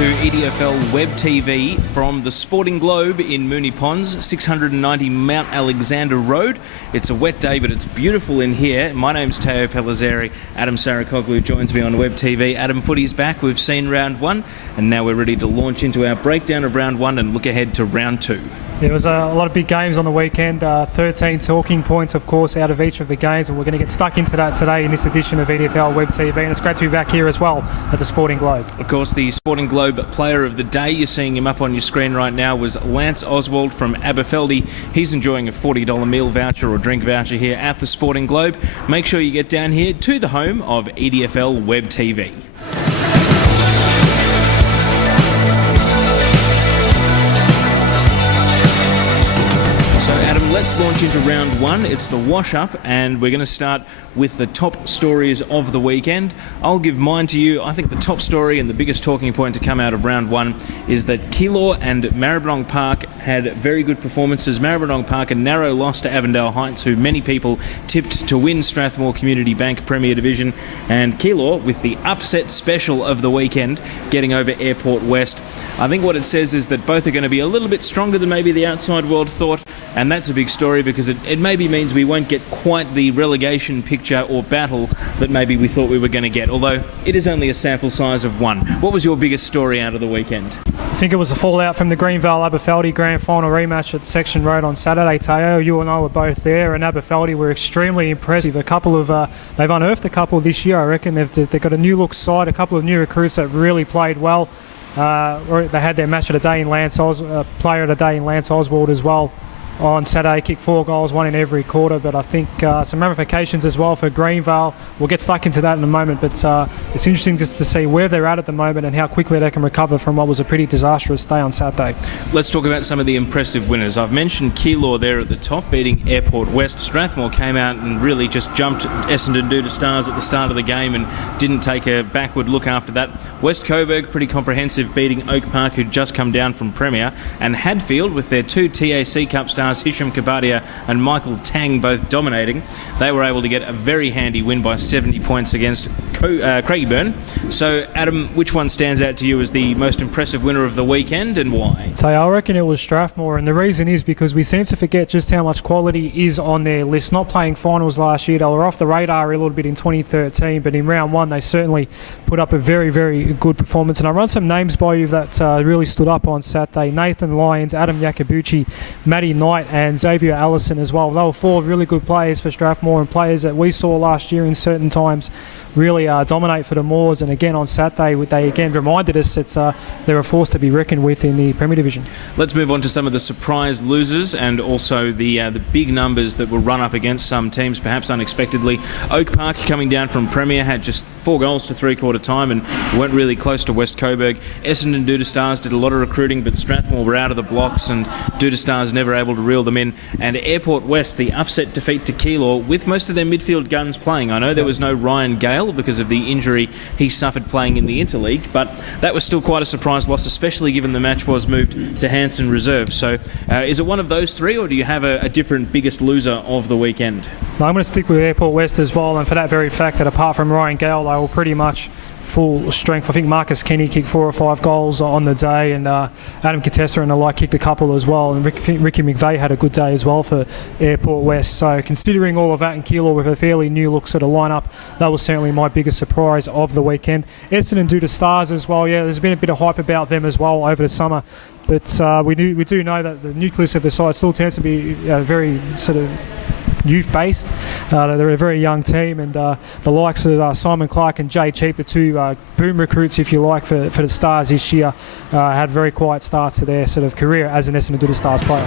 to EDFL Web TV from the Sporting Globe in Moonee Ponds, 690 Mount Alexander Road. It's a wet day, but it's beautiful in here. My name's Pellizzeri. Adem Saricaoglu joins me on Web TV. Adem, footy's back. We've seen round one, and now we're ready to launch into our breakdown of round one and look ahead to round two. There was a lot of big games on the weekend, 13 talking points, of course, out of each of the games, and we're going to get stuck into that today in this edition of EDFL Web TV, and it's great to be back here as well at the Sporting Globe. Of course, the Sporting Globe player of the day, you're seeing him up on your screen right now, was Lance Oswald from Aberfeldie. He's enjoying a $40 meal voucher or drink voucher here at the Sporting Globe. Make sure you get down here to the home of EDFL Web TV. So Adem, let's launch into round one. It's the wash-up, and we're going to start with the top stories of the weekend. I'll give mine to you. I think the top story and the biggest talking point to come out of round one is that Keilor and Maribyrnong Park had very good performances. Maribyrnong Park, a narrow loss to Avondale Heights, who many people tipped to win Strathmore Community Bank Premier Division, and Keilor with the upset special of the weekend, getting over Airport West. I think what it says is that both are going to be a little bit stronger than maybe the outside world thought, and that's a big story because it maybe means we won't get quite the relegation picture or battle that maybe we thought we were going to get, although it is only a sample size of one. What was your biggest story out of the weekend? I think it was the fallout from the Greenvale Aberfeldie Grand Final rematch at Section Road on Saturday, Teo. You and I were both there, and Aberfeldie were extremely impressive. They've unearthed a couple this year, I reckon. They've got a new look side, a couple of new recruits that really played well. They had their match of the day in player of the day in Lance Oswald as well on Saturday. Kicked 4 goals, one in every quarter, but I think some ramifications as well for Greenvale. We'll get stuck into that in a moment, but it's interesting just to see where they're at the moment and how quickly they can recover from what was a pretty disastrous day on Saturday. Let's talk about some of the impressive winners. I've mentioned Keilor there at the top, beating Airport West. Strathmore came out and really just jumped Essendon Duda Stars at the start of the game and didn't take a backward look after that. West Coburg, pretty comprehensive, beating Oak Park, who'd just come down from Premier, and Hadfield with their 2 TAC Cup stars, Hisham Kabadia and Michael Tang, both dominating. They were able to get a very handy win by 70 points against Craigieburn. So, Adem, which one stands out to you as the most impressive winner of the weekend, and why? So I reckon it was Strathmore, and the reason is because we seem to forget just how much quality is on their list. Not playing finals last year, they were off the radar a little bit in 2013, but in round one they certainly put up a very, very good performance. And I run some names by you that really stood up on Saturday. Nathan Lyons, Adam Yakabuchi, Matty Knight and Xavier Allison as well. They were 4 really good players for Strathmore, and players that we saw last year in certain times really dominate for the Moors. And again on Saturday they again reminded us that they're a force to be reckoned with in the Premier Division. Let's move on to some of the surprise losers and also the big numbers that were run up against some teams perhaps unexpectedly. Oak Park, coming down from Premier, had just 4 goals to 3/4 time and weren't really close to West Coburg. Essendon Duda Stars did a lot of recruiting, but Strathmore were out of the blocks and Duda Stars never able to reel them in. And Airport West, the upset defeat to Keilor with most of their midfield guns playing. I know there was no Ryan Gale because of the injury he suffered playing in the Interleague, but that was still quite a surprise loss, especially given the match was moved to Hanson Reserve. So is it one of those three, or do you have a different biggest loser of the weekend? No, I'm going to stick with Airport West as well, and for that very fact that apart from Ryan Gale, they were pretty much full strength. I think Marcus Kenny kicked 4 or 5 goals on the day, and Adam Contessa and the like kicked a couple as well, and Ricky McVeigh had a good day as well for Airport West. So considering all of that, and Keilor with a fairly new look sort of lineup, that was certainly my biggest surprise of the weekend. Essendon Duda Stars as well, yeah, there's been a bit of hype about them as well over the summer, but we do know that the nucleus of the side still tends to be very sort of youth-based. They're a very young team, and the likes of Simon Clark and Jay Cheap, the 2 boom recruits, if you like, for the Stars this year, had very quiet starts to their sort of career as an Essendon Duda Stars player.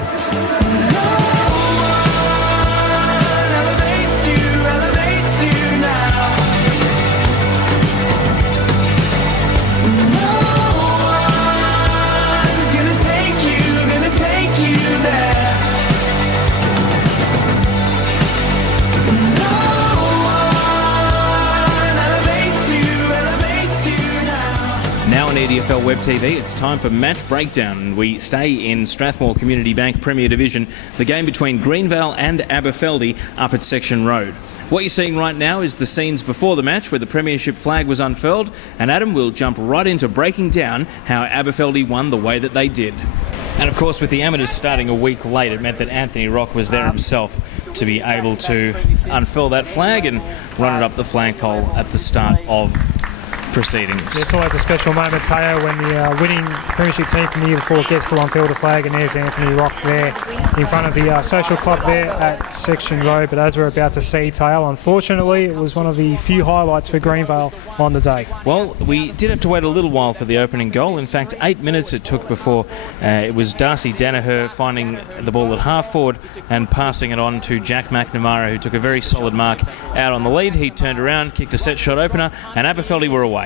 EDFL Web TV. It's time for Match Breakdown, and we stay in Strathmore Community Bank Premier Division, the game between Greenvale and Aberfeldie up at Section Road. What you're seeing right now is the scenes before the match where the premiership flag was unfurled, and Adam will jump right into breaking down how Aberfeldie won the way that they did. And of course, with the amateurs starting a week late, it meant that Anthony Rock was there himself to be able to unfurl that flag and run it up the flagpole at the start of proceedings. It's always a special moment, Teo, when the winning premiership team from the year before gets to unfurl the flag, and there's Anthony Rock there in front of the social club there at Section Road. But as we're about to see, Teo, unfortunately, it was one of the few highlights for Greenvale on the day. Well, we did have to wait a little while for the opening goal. In fact, 8 minutes it took before it was Darcy Danaher finding the ball at half forward and passing it on to Jack McNamara, who took a very solid mark out on the lead. He turned around, kicked a set shot opener, and Aberfeldie were away.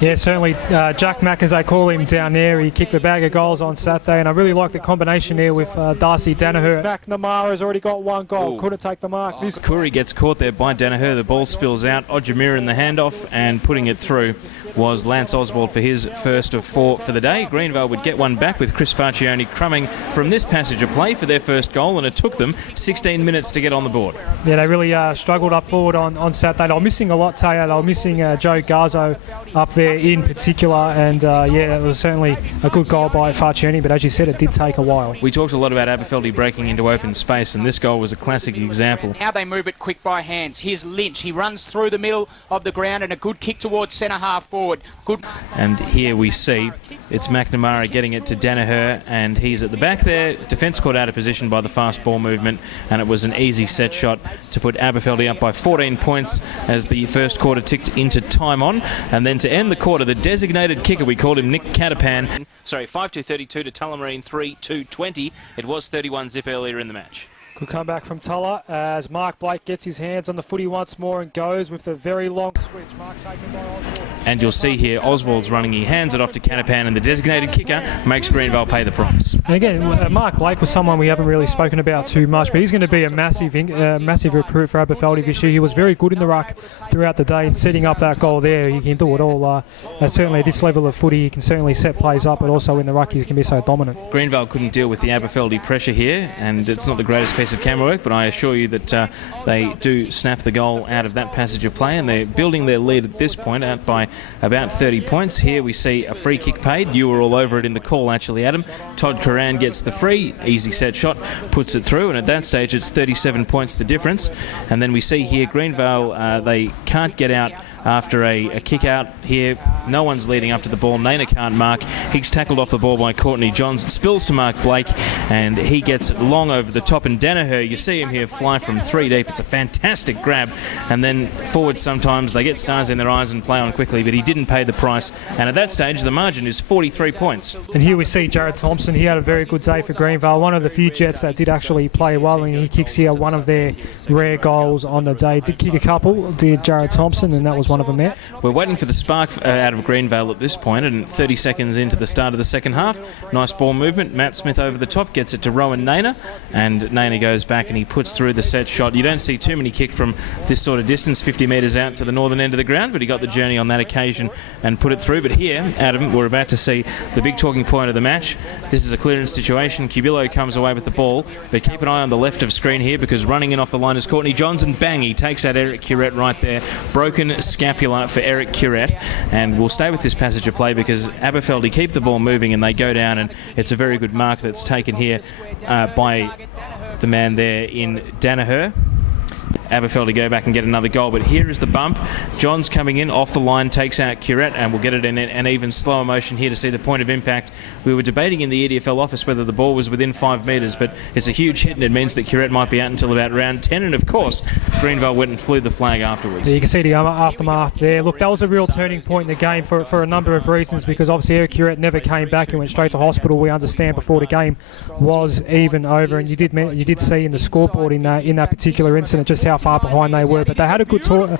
Yeah, certainly Jack Mack, as they call him down there, he kicked a bag of goals on Saturday, and I really like the combination there with Darcy Danaher. McNamara has already got one goal, couldn't take the mark. Curry gets caught there by Danaher, the ball spills out, Ojamira in the handoff, and putting it through was Lance Oswald for his first of 4 for the day. Greenvale would get one back with Chris Farcione crumbing from this passage of play for their first goal, and it took them 16 minutes to get on the board. Yeah, they really struggled up forward on Saturday. They were missing a lot, Teo. They were missing Joe Garzo up there in particular, and yeah, it was certainly a good goal by Farcione, but as you said, it did take a while. We talked a lot about Aberfeldie breaking into open space, and this goal was a classic example. Now they move it quick by hands. Here's Lynch. He runs through the middle of the ground, and a good kick towards centre half forward. Good. And here we see it's McNamara getting it to Danaher, and he's at the back there. Defence caught out of position by the fast ball movement, and it was an easy set shot to put Aberfeldie up by 14 points as the first quarter ticked into time on. And then to end the quarter, the designated kicker, we called him Nick Catapan. Sorry, 5-2-32 to Tullamarine 3-2-20. It was 31 zip earlier in the match. Good comeback from Tulla as Mark Blake gets his hands on the footy once more and goes with the very long switch. Mark taken by Oswald. And you'll see here Oswald's running. He hands it off to Catapan, and the designated kicker makes Greenvale pay the price. And again, Mark Blake was someone we haven't really spoken about too much, but he's going to be a massive recruit for Aberfeldie this year. He was very good in the ruck throughout the day in setting up that goal there. He can do it all. Certainly at this level of footy, he can certainly set plays up, but also in the ruck he can be so dominant. Greenvale couldn't deal with the Aberfeldie pressure here, and it's not the greatest piece of camera work, but I assure you that they do snap the goal out of that passage of play, and they're building their lead at this point out by about 30 points. Here we see a free kick paid. You were all over it in the call, actually, Adam. Todd Curran gets the free, easy set shot, puts it through, and at that stage it's 37 points the difference. And then we see here Greenvale, they can't get out after a kick out here. No one's leading up to the ball. Naina can't mark. He's tackled off the ball by Courtney Johns. It spills to Mark Blake, and he gets it long over the top. And Danaher, you see him here fly from 3 deep. It's a fantastic grab. And then forwards sometimes, they get stars in their eyes and play on quickly, but he didn't pay the price. And at that stage, the margin is 43 points. And here we see Jared Thompson. He had a very good day for Greenvale. One of the few Jets that did actually play well, and he kicks here one of their rare goals on the day. Did kick a couple, did Jared Thompson, and that was one of them there. We're waiting for the spark out of Greenvale at this point, and 30 seconds into the start of the second half. Nice ball movement. Matt Smith over the top gets it to Rowan Naina, and Naina goes back and he puts through the set shot. You don't see too many kick from this sort of distance, 50 metres out to the northern end of the ground, but he got the journey on that occasion and put it through. But here, Adam, we're about to see the big talking point of the match. This is a clearance situation. Cubillo comes away with the ball, but keep an eye on the left of screen here, because running in off the line is Courtney Johns, and bang, he takes out Eric Curette right there. Broken scapula for Eric Curette, and we'll stay with this passage of play because Aberfeldie keep the ball moving and they go down, and it's a very good mark that's taken here by the man there in Danaher. Aberfeldie go back and get another goal, but here is the bump. Johns coming in off the line, takes out Curette, and we'll get it in an even slower motion here to see the point of impact. We were debating in the EDFL office whether the ball was within 5 metres, but it's a huge hit, and it means that Curette might be out until about round 10, and of course Greenvale went and flew the flag afterwards. Yeah, you can see the aftermath there. Look, that was a real turning point in the game for a number of reasons, because obviously Eric Curette never came back and went straight to hospital, we understand, before the game was even over, and you did see in the scoreboard in that particular incident just how far behind they were. But they had a good term,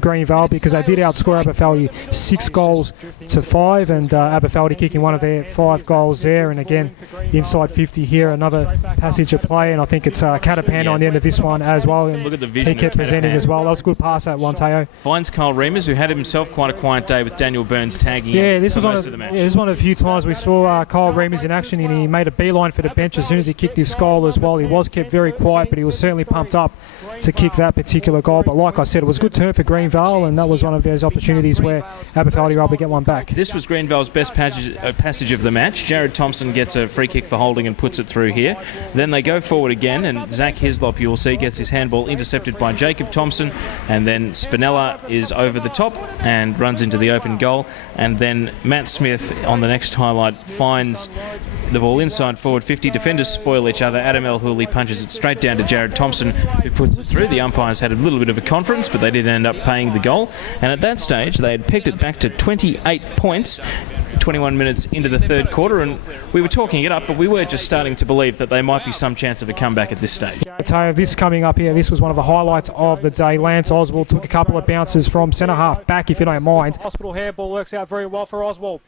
Greenvale, because they did outscore Aberfeldie 6-5, and Aberfeldie kicking one of their 5 goals there. And again, inside 50 here, another passage of play, and I think it's Catapan on the end of this one as well. And look at the vision. He kept presenting as well. That was a good pass that one, Teo. Finds Kyle Reimers, who had himself quite a quiet day with Daniel Burns tagging this was most of the match. This was one of the few times we saw Kyle Reimers in action, and he made a beeline for the bench as soon as he kicked his goal as well. He was kept very quiet, but he was certainly pumped up to kick that particular goal. But like I said, it was a good turn for Greenvale, and that was one of those opportunities where Aberfeldie were able to get one back. This was Greenvale's best passage of the match. Jared Thompson gets a free kick for holding and puts it through here. Then they go forward again, and Zach Hislop, you will see, gets his handball intercepted by Jacob Thompson, and then Spinella is over the top and runs into the open goal, and then Matt Smith on the next highlight finds the ball inside forward 50. Defenders spoil each other. Adem El-Houli punches it straight down to Jared Thompson, who puts it through. The umpires had a little bit of a conference, but they did end up paying the goal, and at that stage they had pegged it back to 28 points 21 minutes into the third quarter, and we were talking it up, but we were just starting to believe that there might be some chance of a comeback at this stage. Teo, this coming up here, this was one of the highlights of the day. Lance Oswald took a couple of bounces from centre half back, if you don't mind. Hospital hairball works out very well for Oswald.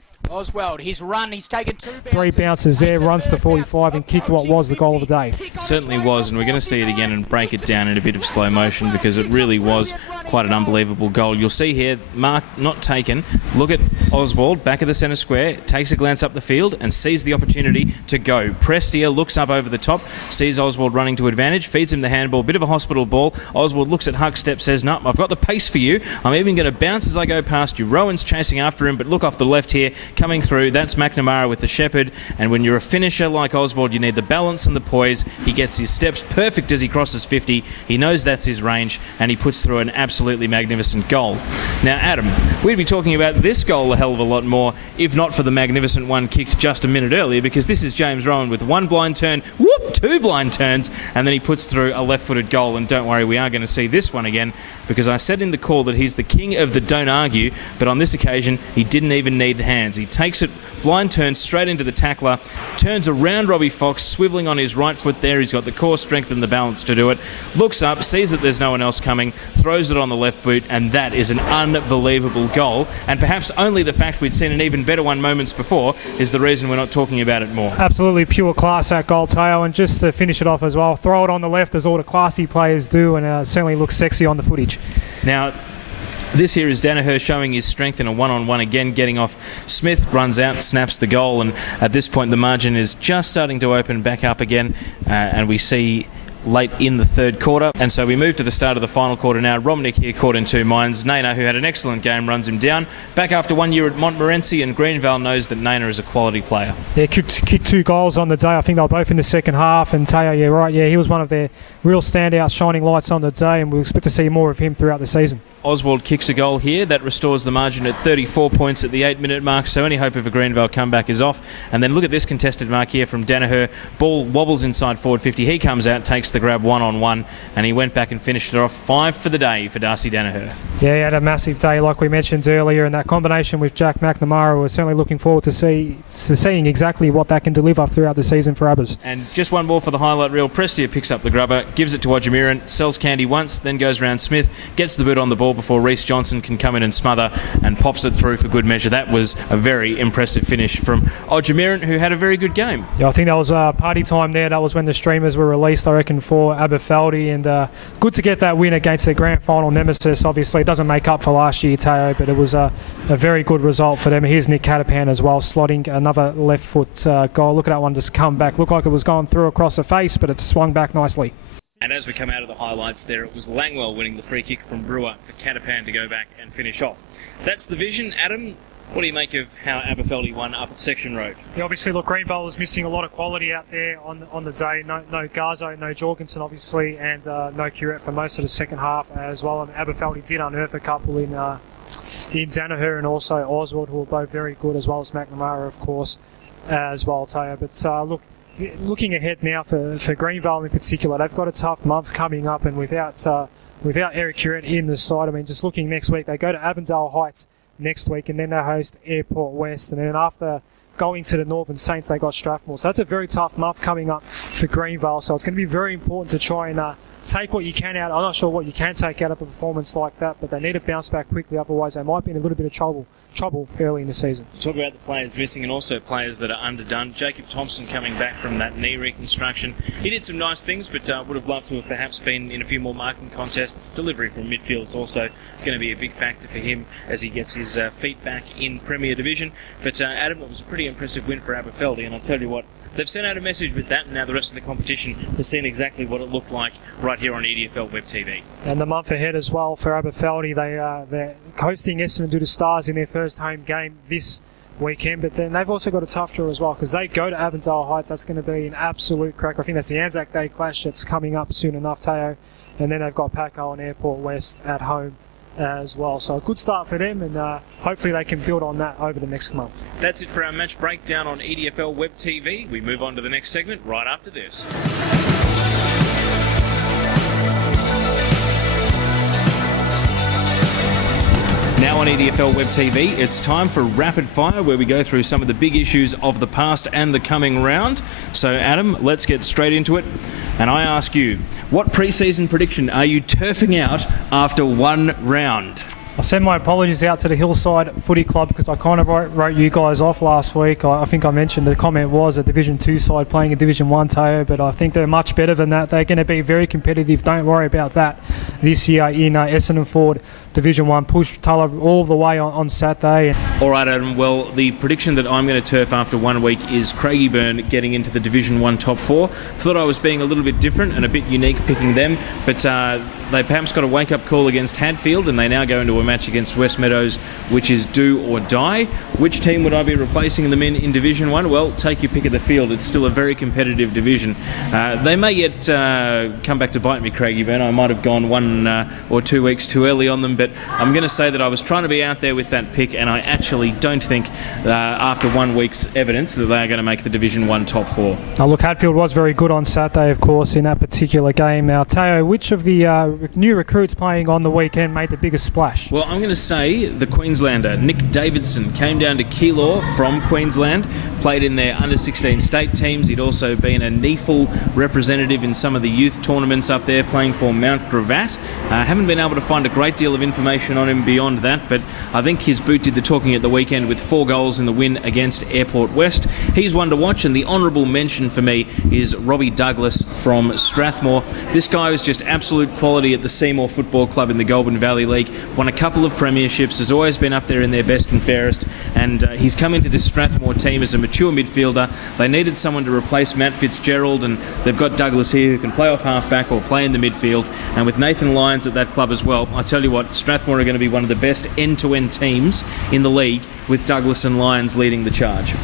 His run, he's taken 2 bounces. 3 bounces there, runs to 45 and kicked what was the goal of the day. Certainly was, and we're going to see it again and break it down in a bit of slow motion, because it really was quite an unbelievable goal. You'll see here, mark not taken. Look at Oswald, back of the centre square, takes a glance up the field and sees the opportunity to go. Prestia looks up over the top, sees Oswald running to advantage, feeds him the handball, bit of a hospital ball. Oswald looks at Huck Step, says, no, I've got the pace for you. I'm even going to bounce as I go past you. Rowan's chasing after him, but look off the left here, coming through. That's McNamara with the shepherd, and when you're a finisher like Oswald, you need the balance and the poise. He gets his steps perfect as he crosses 50. He knows that's his range, and he puts through an absolutely magnificent goal. Now, Adam, we'd be talking about this goal a hell of a lot more if not for the magnificent one kicked just a minute earlier, because this is James Rowan with 1 blind turn, 2 blind turns, and then he puts through a left-footed goal. And don't worry, we are going to see this one again, because I said in the call that he's the king of the don't argue, but on this occasion he didn't even need hands. He takes it, blind turn straight into the tackler, turns around Robbie Fox, swivelling on his right foot there. He's got the core strength and the balance to do it. Looks up, sees that there's no one else coming, throws it on the left boot, and that is an unbelievable goal. And perhaps only the fact we'd seen an even better one moments before is the reason we're not talking about it more. Absolutely pure class, that goal, Teo. And just to finish it off as well, throw it on the left as all the classy players do, and certainly looks sexy on the footage. Now, this here is Danaher showing his strength in a one-on-one again, getting off Smith, runs out, snaps the goal, and at this point the margin is just starting to open back up again, and we see late in the third quarter. And so we move to the start of the final quarter now. Romnick here caught in 2 minds. Naina, who had an excellent game, runs him down. Back after 1 year at Montmorency, and Greenvale knows that Naina is a quality player. Yeah, kicked 2 goals on the day. I think they were both in the second half. And Teo, yeah, right, yeah, he was one of their real standout shining lights on the day, and we'll expect to see more of him throughout the season. Oswald kicks a goal here. That restores the margin at 34 points at the 8-minute mark, so any hope of a Greenvale comeback is off. And then look at this contested mark here from Danaher. Ball wobbles inside forward 50. He comes out, takes the grab one-on-one, and he went back and finished it off. 5 for the day for Darcy Danaher. Yeah, he had a massive day like we mentioned earlier, and that combination with Jack McNamara, we're certainly looking forward to seeing exactly what that can deliver throughout the season for Abbas. And just one more for the highlight reel. Prestia picks up the grubber, gives it to Odjamiran, sells Candy once, then goes round Smith, gets the boot on the ball before Reece Johnson can come in and smother, and pops it through for good measure. That was a very impressive finish from Odjamiran, who had a very good game. Yeah, I think that was party time there. That was when the streamers were released, I reckon, for Aberfeldie, and good to get that win against their grand final nemesis. Obviously, it doesn't make up for last year, Teo, but it was a very good result for them. Here's Nick Catapan as well, slotting another left foot goal. Look at that one just come back. Looked like it was going through across the face, but it swung back nicely. And as we come out of the highlights there, it was Langwell winning the free kick from Brewer for Catapan to go back and finish off. That's the vision. Adam, what do you make of how Aberfeldie won up at Section Road? Yeah, obviously, look, Greenvale was missing a lot of quality out there on the day. No Garzo, no Jorgensen, obviously, and no Curette for most of the second half as well. And Aberfeldie did unearth a couple in Danaher and also Oswald, who were both very good, as well as McNamara, of course, as well, Teo. But look, looking ahead now for Greenvale in particular, they've got a tough month coming up, and without Eric Curette in the side, I mean, just looking next week, they go to Avondale Heights next week, and then they host Airport West, and then after going to the Northern Saints, they got Strathmore. So that's a very tough month coming up for Greenvale. So it's going to be very important to try and take what you can out. I'm not sure what you can take out of a performance like that, but they need to bounce back quickly. Otherwise, they might be in a little bit of trouble early in the season. Talk about the players missing and also players that are underdone. Jacob Thompson coming back from that knee reconstruction. He did some nice things, but would have loved to have perhaps been in a few more marking contests. Delivery from midfield is also going to be a big factor for him as he gets his feet back in Premier Division. But Adam, it was a pretty impressive win for Aberfeldie, and I'll tell you what, they've sent out a message with that, and now the rest of the competition has seen exactly what it looked like right here on EDFL Web TV. And the month ahead as well for Aberfeldie, they're hosting Essendon to the Stars in their first home game this weekend, but then they've also got a tough draw as well because they go to Avondale Heights. That's going to be an absolute cracker. I think that's the Anzac Day clash that's coming up soon enough, Teo. And then they've got Paco and Airport West at home as well. So a good start for them, and hopefully they can build on that over the next month. That's it for our match breakdown on EDFL Web TV. We move on to the next segment right after this. Now on EDFL Web TV, it's time for Rapid Fire, where we go through some of the big issues of the past and the coming round. So Adam, let's get straight into it. And I ask you, what pre-season prediction are you turfing out after one round? I send my apologies out to the Hillside Footy Club because I kind of wrote you guys off last week. I think I mentioned the comment was a Division 2 side playing a Division 1, Teo, but I think they're much better than that. They're going to be very competitive. Don't worry about that this year in Essendon Ford Division 1. Push Tulla all the way on Saturday. All right, Adam. Well, the prediction that I'm going to turf after 1 week is Craigieburn getting into the Division 1 top 4. Thought I was being a little bit different and a bit unique picking them, but they perhaps got a wake-up call against Hadfield, and they now go into a match against West Meadows, which is do or die. Which team would I be replacing them in Division 1? Well, take your pick of the field. It's still a very competitive division. They may yet come back to bite me, Craigieburn. I might have gone 1 or 2 weeks too early on them, but I'm going to say that I was trying to be out there with that pick, and I actually don't think after 1 week's evidence that they are going to make the Division 1 top 4. Now, look, Hadfield was very good on Saturday, of course, in that particular game. Now, Teo, which of the new recruits playing on the weekend made the biggest splash? Well, I'm going to say the Queenslander, Nick Davidson, came down to Keilor from Queensland, played in their under-16 state teams. He'd also been a NEFL representative in some of the youth tournaments up there, playing for Mount Gravatt. Haven't been able to find a great deal of information on him beyond that, but I think his boot did the talking at the weekend with 4 goals in the win against Airport West. He's one to watch, and the honourable mention for me is Robbie Douglas from Strathmore. This guy was just absolute quality at the Seymour Football Club in the Goulburn Valley League, won a couple of premierships, has always been up there in their best and fairest, and he's come into this Strathmore team as a mature midfielder. They needed someone to replace Matt Fitzgerald, and they've got Douglas here who can play off half-back or play in the midfield, and with Nathan Lyons at that club as well, I tell you what, Strathmore are going to be one of the best end-to-end teams in the league with Douglas and Lyons leading the charge.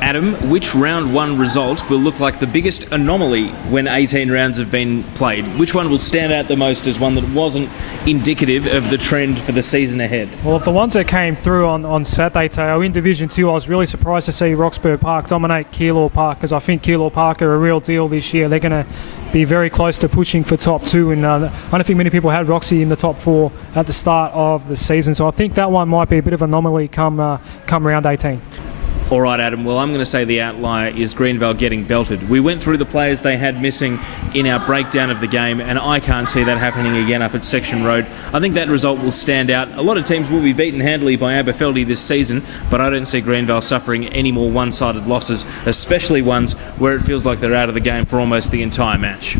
Adam, which round 1 result will look like the biggest anomaly when 18 rounds have been played? Which one will stand out the most as one that wasn't indicative of the trend for the season ahead? Well, of the ones that came through on Saturday, Teo, in Division 2, I was really surprised to see Roxburgh Park dominate Keilor Park, because I think Keilor Park are a real deal this year. They're going to be very close to pushing for top 2, and I don't think many people had Roxy in the top 4 at the start of the season, so I think that one might be a bit of an anomaly come round 18. All right, Adam. Well, I'm going to say the outlier is Greenvale getting belted. We went through the players they had missing in our breakdown of the game, and I can't see that happening again up at Section Road. I think that result will stand out. A lot of teams will be beaten handily by Aberfeldie this season, but I don't see Greenvale suffering any more one-sided losses, especially ones where it feels like they're out of the game for almost the entire match.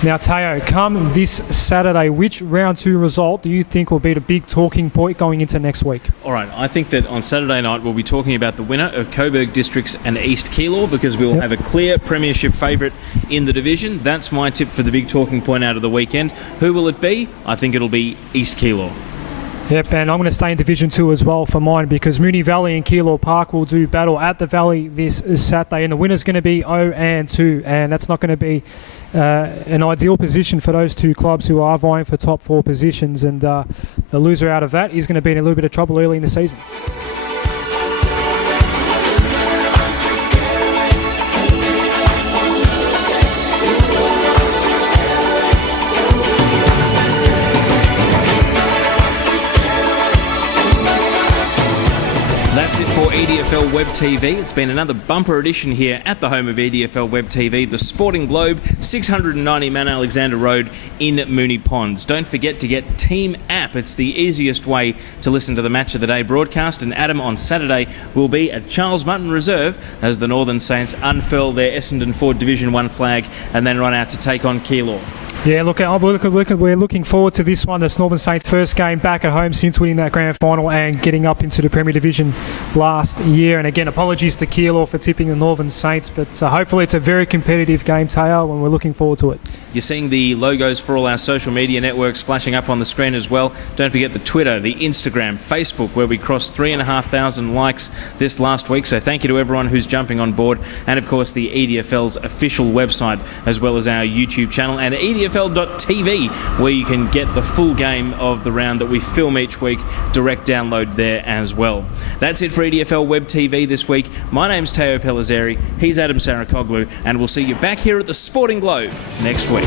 Now, Teo, come this Saturday, which round 2 result do you think will be the big talking point going into next week? All right, I think that on Saturday night we'll be talking about the winner of Coburg Districts and East Keilor, because we will have a clear premiership favourite in the division. That's my tip for the big talking point out of the weekend. Who will it be? I think it'll be East Keilor. Yep, and I'm going to stay in Division 2 as well for mine, because Moonee Valley and Keilor Park will do battle at the Valley this Saturday, and the winner's going to be 0-2, and that's not going to be an ideal position for those 2 clubs who are vying for top 4 positions, and the loser out of that is going to be in a little bit of trouble early in the season. That's it for EDFL EDFL Web TV. It's been another bumper edition here at the home of EDFL Web TV, the Sporting Globe, 690 Man Alexander Road in Moonee Ponds. Don't forget to get Team App. It's the easiest way to listen to the Match of the Day broadcast, and Adem on Saturday will be at Charles Mutton Reserve as the Northern Saints unfurl their Essendon Ford Division 1 flag and then run out to take on Keilor. Yeah, we're looking forward to this one. This Northern Saints' first game back at home since winning that grand final and getting up into the Premier Division last year. And again, apologies to Keilor for tipping the Northern Saints, but hopefully it's a very competitive game, Teo, and we're looking forward to it. You're seeing the logos for all our social media networks flashing up on the screen as well. Don't forget the Twitter, the Instagram, Facebook, where we crossed 3,500 likes this last week. So thank you to everyone who's jumping on board. And of course, the EDFL's official website, as well as our YouTube channel and EDFL.tv, where you can get the full game of the round that we film each week. Direct download there as well. That's it for EDFL Web TV this week. My name's Teo Pellizzeri. He's Adem Saricaoglu, and we'll see you back here at the Sporting Globe next week.